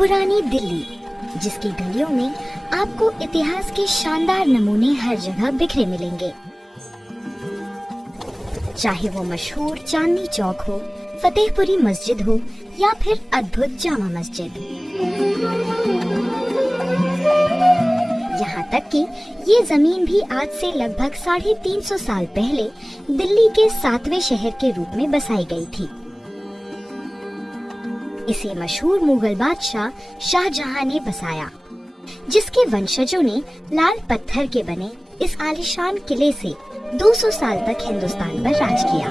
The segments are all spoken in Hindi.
पुरानी दिल्ली, जिसकी गलियों में आपको इतिहास के शानदार नमूने हर जगह बिखरे मिलेंगे। चाहे वो मशहूर चांदनी चौक हो, फतेहपुरी मस्जिद हो या फिर अद्भुत जामा मस्जिद। यहाँ तक कि ये जमीन भी आज से लगभग 350 साल पहले दिल्ली के 7वें शहर के रूप में बसाई गई थी। इसे मशहूर मुगल बादशाह शाहजहां ने बसाया, जिसके वंशजों ने लाल पत्थर के बने इस आलीशान किले से 200 साल तक हिंदुस्तान पर राज किया।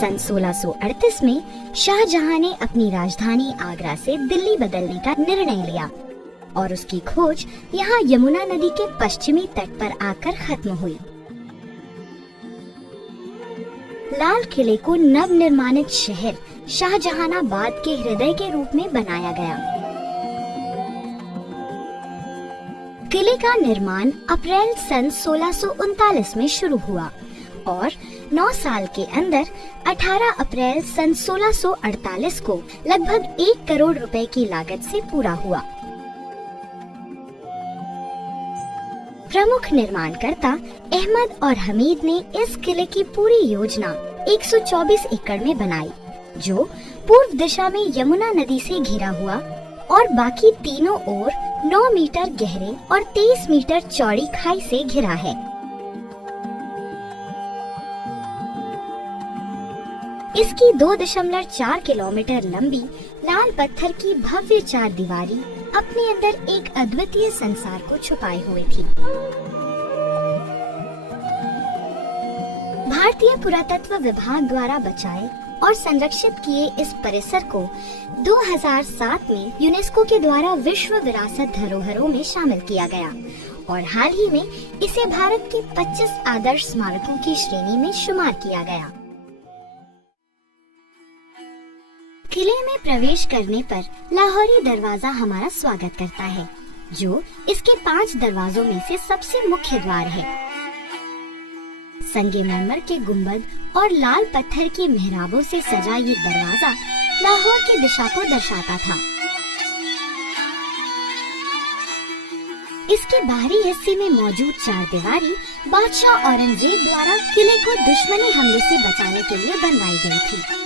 सन 1638 में शाहजहां ने अपनी राजधानी आगरा से दिल्ली बदलने का निर्णय लिया और उसकी खोज यहाँ यमुना नदी के पश्चिमी तट पर आकर खत्म हुई। लाल किले को नवनिर्माणित शहर शाहजहानाबाद के हृदय के रूप में बनाया गया। किले का निर्माण अप्रैल सन 1639 में शुरू हुआ और 9 साल के अंदर 18 अप्रैल सन 1648 को लगभग 1 करोड़ रुपए की लागत से पूरा हुआ। प्रमुख निर्माणकर्ता अहमद और हमीद ने इस किले की पूरी योजना 124 एकड़ में बनाई, जो पूर्व दिशा में यमुना नदी से घिरा हुआ और बाकी तीनों ओर 9 मीटर गहरे और 23 मीटर चौड़ी खाई से घिरा है। इसकी 2.4 किलोमीटर लंबी लाल पत्थर की भव्य 4 दीवारी अपने अंदर एक अद्वितीय संसार को छुपाए हुए थी। भारतीय पुरातत्व विभाग द्वारा बचाए और संरक्षित किए इस परिसर को 2007 में यूनेस्को के द्वारा विश्व विरासत धरोहरों में शामिल किया गया और हाल ही में इसे भारत के 25 आदर्श स्मारकों की श्रेणी में शुमार किया गया। किले में प्रवेश करने पर लाहौरी दरवाजा हमारा स्वागत करता है, जो इसके 5 दरवाजों में से सबसे मुख्य द्वार है। संगमरमर के गुंबद और लाल पत्थर की मेहराबों से सजा ये दरवाजा लाहौर की दिशा को दर्शाता था। इसके बाहरी हिस्से में मौजूद 4 दीवारी बादशाह औरंगजेब द्वारा किले को दुश्मनी हमले से बचाने के लिए बनवाई गई थी।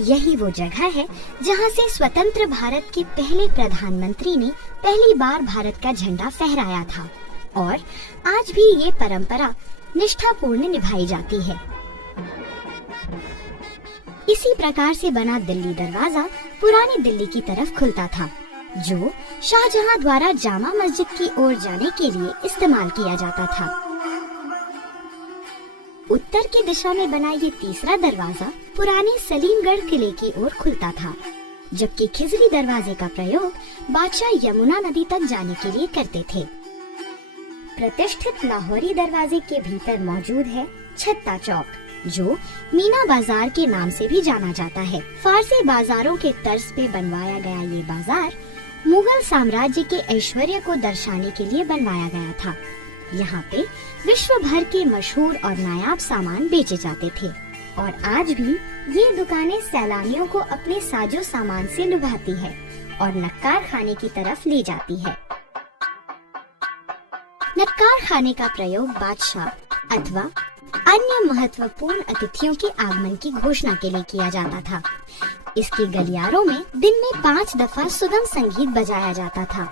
यही वो जगह है जहां से स्वतंत्र भारत के पहले प्रधानमंत्री ने पहली बार भारत का झंडा फहराया था और आज भी ये परंपरा निष्ठापूर्ण निभाई जाती है। इसी प्रकार से बना दिल्ली दरवाजा पुरानी दिल्ली की तरफ खुलता था, जो शाहजहां द्वारा जामा मस्जिद की ओर जाने के लिए इस्तेमाल किया जाता था। उत्तर की दिशा में बना ये तीसरा दरवाजा पुराने सलीमगढ़ किले की ओर खुलता था, जबकि खिजरी दरवाजे का प्रयोग बादशाह यमुना नदी तक जाने के लिए करते थे। प्रतिष्ठित लाहौरी दरवाजे के भीतर मौजूद है छत्ता चौक, जो मीना बाजार के नाम से भी जाना जाता है। फारसी बाजारों के तर्ज पे बनवाया गया ये बाजार मुगल साम्राज्य के ऐश्वर्य को दर्शाने के लिए बनवाया गया था। यहाँ पे विश्व भर के मशहूर और नायाब सामान बेचे जाते थे और आज भी ये दुकानें सैलानियों को अपने साजो सामान से लुभाती है और नक्कार खाने की तरफ ले जाती है। नक्कार खाने का प्रयोग बादशाह अथवा अन्य महत्वपूर्ण अतिथियों के आगमन की घोषणा के लिए किया जाता था। इसके गलियारों में दिन में 5 दफा सुगम संगीत बजाया जाता था।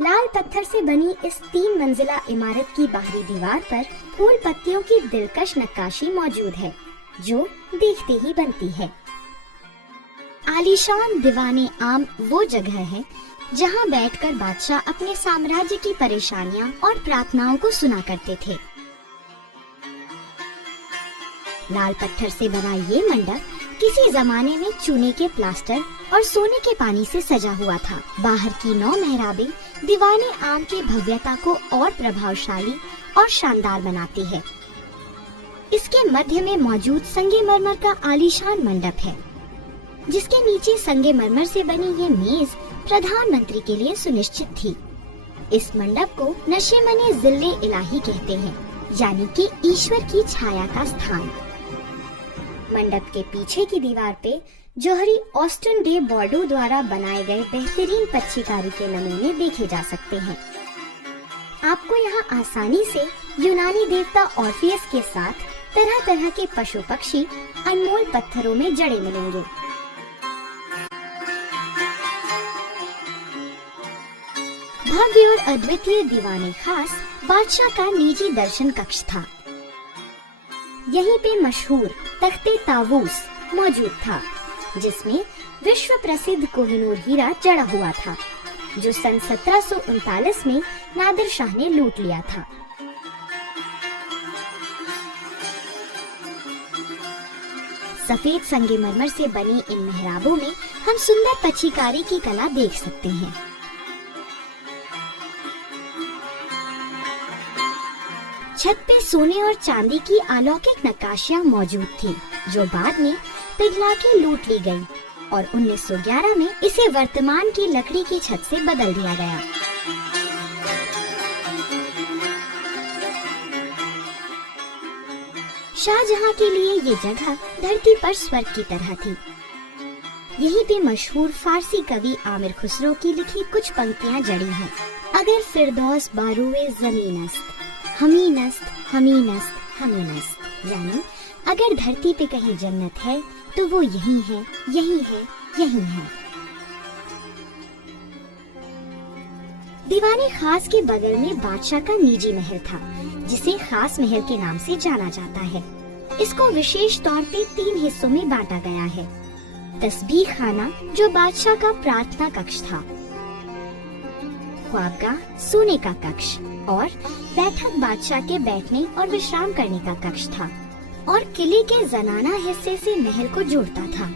लाल पत्थर से बनी इस 3 मंजिला इमारत की बाहरी दीवार पर फूल पत्तियों की दिलकश नक्काशी मौजूद है, जो देखते ही बनती है। आलीशान दीवाने आम वो जगह है जहां बैठकर बादशाह अपने साम्राज्य की परेशानियां और प्रार्थनाओं को सुना करते थे। लाल पत्थर से बना ये मंडप किसी जमाने में चूने के प्लास्टर और सोने के पानी से सजा हुआ था। बाहर की 9 मेहराबें दीवाने आम की भव्यता को और प्रभावशाली और शानदार बनाती है। इसके मध्य में मौजूद संगमरमर का आलीशान मंडप है, जिसके नीचे संगमरमर से बनी ये मेज प्रधानमंत्री के लिए सुनिश्चित थी। इस मंडप को नशेमने जिल्ले इलाही कहते हैं, यानी कि ईश्वर की छाया का स्थान। मंडप के पीछे की दीवार पे जौहरी ऑस्टिन डे बॉर्डो द्वारा बनाए गए बेहतरीन पच्चीकारी के नमूने देखे जा सकते हैं। आपको यहाँ आसानी से यूनानी देवता ऑर्फियस के साथ तरह तरह के पशु पक्षी अनमोल पत्थरों में जड़े मिलेंगे। भव्य और अद्वितीय दीवाने खास बादशाह का निजी दर्शन कक्ष था। यहीं पे मशहूर तख्ते तावूस मौजूद था, जिसमें विश्व प्रसिद्ध कोहिनूर हीरा जड़ा हुआ था, जो सन 1739 में नादिर शाह ने लूट लिया था। सफेद संगमरमर से बनी इन मेहराबों में हम सुंदर पच्चीकारी की कला देख सकते हैं। छत पे सोने और चांदी की अलौकिक नक्काशियां मौजूद थी, जो बाद में पिघला के लूट ली गई और 1911 में इसे वर्तमान की लकड़ी की छत से बदल दिया गया। शाहजहां के लिए ये जगह धरती पर स्वर्ग की तरह थी। यहीं पे मशहूर फारसी कवि आमिर खुसरो की लिखी कुछ पंक्तियां जड़ी हैं। अगर फिरदौस बारूए ज़मीनस्त, हमीनस्त हमीनस्त हमीनस्त, यानी अगर धरती पे कहीं जन्नत है तो वो यही है, यही है, यही है। दीवाने खास के बगल में बादशाह का निजी महल था, जिसे खास महल के नाम से जाना जाता है। इसको विशेष तौर पे 3 हिस्सों में बांटा गया है। तस्बीह खाना, जो बादशाह का प्रार्थना कक्ष था, ख्वाबगाह सोने का कक्ष, और बैठक बादशाह के बैठने और विश्राम करने का कक्ष था, और किले के जनाना हिस्से से महल को जोड़ता था।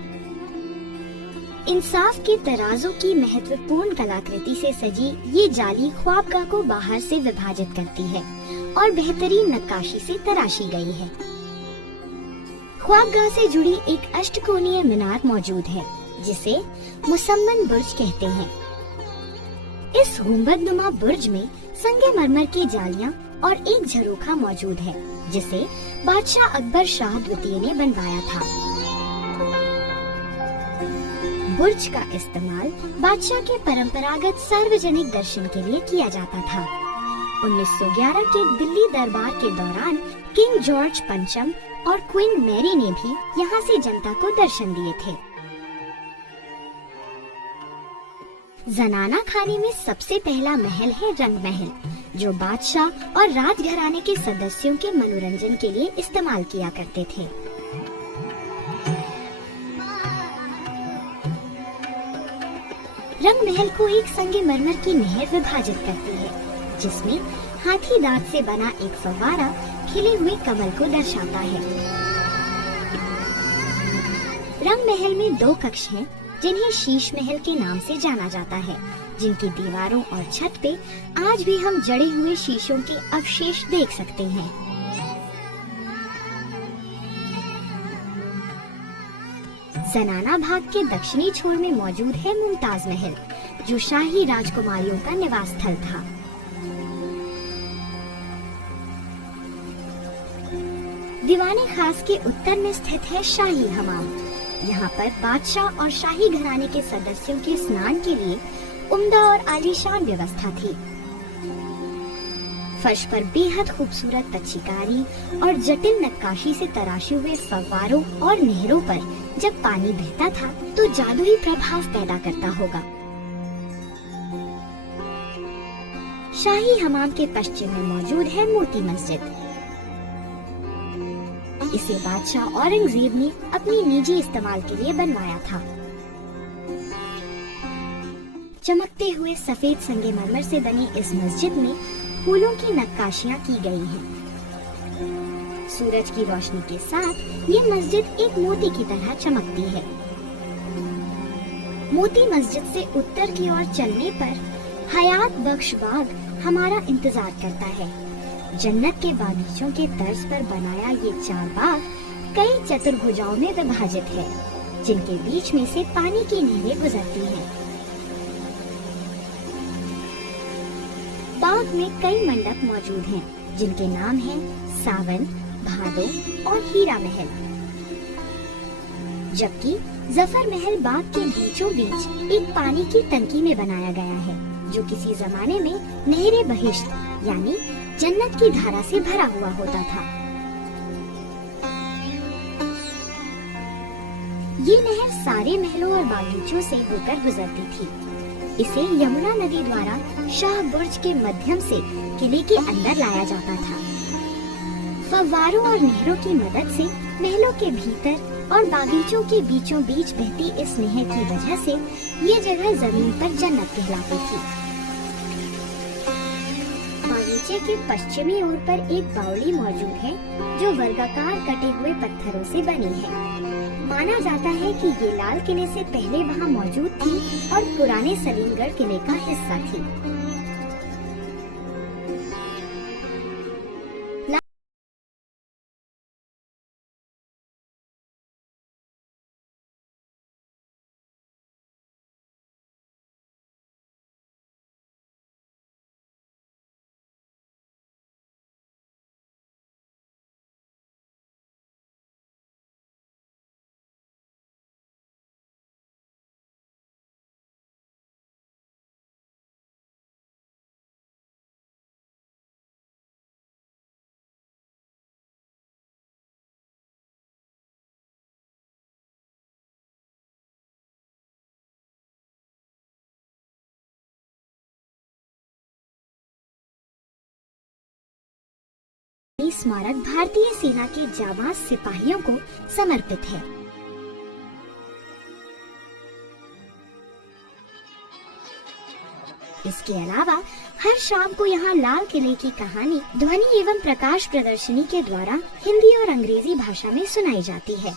इंसाफ के तराजू की महत्वपूर्ण कलाकृति से सजी ये जाली ख्वाबगाह को बाहर से विभाजित करती है और बेहतरीन नक्काशी से तराशी गई है। ख्वाबगाह से जुड़ी एक अष्टकोणीय मीनार मौजूद है, जिसे मुसम्मन बुर्ज कहते हैं। इस गुंबदनुमा बुर्ज में संगमरमर की जालियां और एक झरोखा मौजूद है, जिसे बादशाह अकबर शाह द्वितीय ने बनवाया था। बुर्ज का इस्तेमाल बादशाह के परंपरागत सार्वजनिक दर्शन के लिए किया जाता था। 1911 के दिल्ली दरबार के दौरान किंग जॉर्ज पंचम और क्वीन मैरी ने भी यहाँ से जनता को दर्शन दिए थे। जनाना खाने में सबसे पहला महल है रंग महल, जो बादशाह और राजघराने के सदस्यों के मनोरंजन के लिए इस्तेमाल किया करते थे। रंग महल को एक संगमरमर की नहर विभाजित करती है, जिसमें हाथी दांत से बना एक फव्वारा खिले हुए कमल को दर्शाता है। रंग महल में 2 कक्ष हैं, जिन्हें शीश महल के नाम से जाना जाता है, जिनकी दीवारों और छत पे आज भी हम जड़े हुए शीशों के अवशेष देख सकते हैं। जनाना भाग के दक्षिणी छोर में मौजूद है मुमताज महल, जो शाही राजकुमारियों का निवास स्थल था। दीवाने खास के उत्तर में स्थित है शाही हमाम। यहाँ पर बादशाह और शाही घराने के सदस्यों के स्नान के लिए उम्दा और आलीशान व्यवस्था थी। फर्श पर बेहद खूबसूरत तच्छीकारी और जटिल नक्काशी से तराशे हुए फव्वारों और नहरों पर जब पानी बहता था तो जादुई प्रभाव पैदा करता होगा। शाही हमाम के पश्चिम में मौजूद है मोती मस्जिद। इसे बादशाह औरंगजेब ने अपनी निजी इस्तेमाल के लिए बनवाया था। चमकते हुए सफेद संगमरमर से बनी इस मस्जिद में फूलों की नक्काशियां की गई हैं। सूरज की रोशनी के साथ ये मस्जिद एक मोती की तरह चमकती है। मोती मस्जिद से उत्तर की ओर चलने पर हयात बख्श बाग हमारा इंतजार करता है। जन्नत के बागीचों के तर्ज पर बनाया ये 4 बाग कई चतुर्भुजाओं में विभाजित है, जिनके बीच में से पानी की नहरें गुजरती हैं। लाहौर में कई मंडप मौजूद हैं, जिनके नाम हैं सावन, भादो और हीरा महल। जबकि जफर महल बाग के बीचों बीच एक पानी की टंकी में बनाया गया है, जो किसी जमाने में नहरे बहिश्त यानी जन्नत की धारा से भरा हुआ होता था। ये नहर सारे महलों और बागीचों से होकर गुजरती थी। इसे यमुना नदी द्वारा शाह बुर्ज के माध्यम से किले के अंदर लाया जाता था। फव्वारों और नहरों की मदद से महलों के भीतर और बागीचों के बीचों बीच बहती इस नहर की वजह से ये जगह जमीन पर जन्नत कहलाती थी। बागीचे के पश्चिमी ओर पर एक बावड़ी मौजूद है, जो वर्गाकार कटे हुए पत्थरों से बनी है। माना जाता है कि ये लाल किले से पहले वहाँ मौजूद थी और पुराने सलीमगढ़ किले का हिस्सा थी। स्मारक भारतीय सेना के जाबाज सिपाहियों को समर्पित है। इसके अलावा हर शाम को यहाँ लाल किले की कहानी ध्वनि एवं प्रकाश प्रदर्शनी के द्वारा हिंदी और अंग्रेजी भाषा में सुनाई जाती है।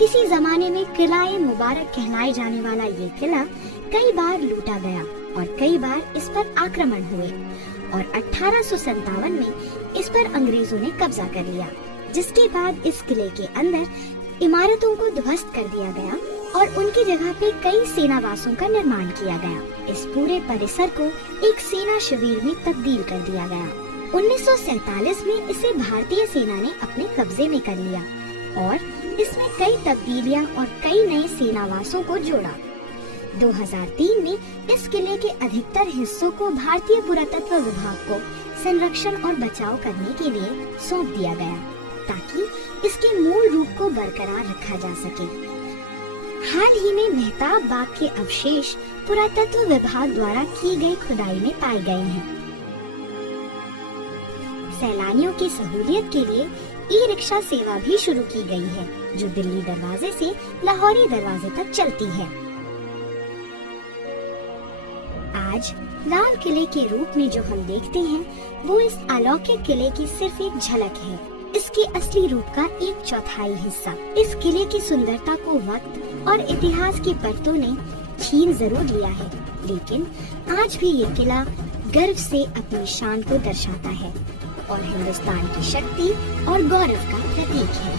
किसी जमाने में किला-ए मुबारक कहलाए जाने वाला ये किला कई बार लूटा गया और कई बार इस पर आक्रमण हुए और 1857 में इस पर अंग्रेजों ने कब्जा कर लिया, जिसके बाद इस किले के अंदर इमारतों को ध्वस्त कर दिया गया और उनकी जगह पे कई सेनावासों का निर्माण किया गया। इस पूरे परिसर को एक सेना शिविर में तब्दील कर दिया गया। 1947 में इसे भारतीय सेना ने अपने कब्जे में कर लिया और इसमें कई तब्दीलियां और कई नए सेनावासों को जोड़ा। 2003 में इस किले के अधिकतर हिस्सों को भारतीय पुरातत्व विभाग को संरक्षण और बचाव करने के लिए सौंप दिया गया, ताकि इसके मूल रूप को बरकरार रखा जा सके। हाल ही में मेहताब बाग के अवशेष पुरातत्व विभाग द्वारा की गई खुदाई में पाए गए हैं। सैलानियों की सहूलियत के लिए ई-रिक्शा सेवा भी शुरू की गई है, जो दिल्ली दरवाजे से लाहौरी दरवाजे तक चलती है। आज लाल किले के रूप में जो हम देखते हैं, वो इस अलौकिक किले की सिर्फ एक झलक है। इसके असली रूप का 1/4 हिस्सा। इस किले की सुंदरता को वक्त और इतिहास की परतों ने छीन जरूर लिया है, लेकिन आज भी ये किला गर्व से अपनी शान को दर्शाता है और हिंदुस्तान की शक्ति और गौरव का प्रतीक है।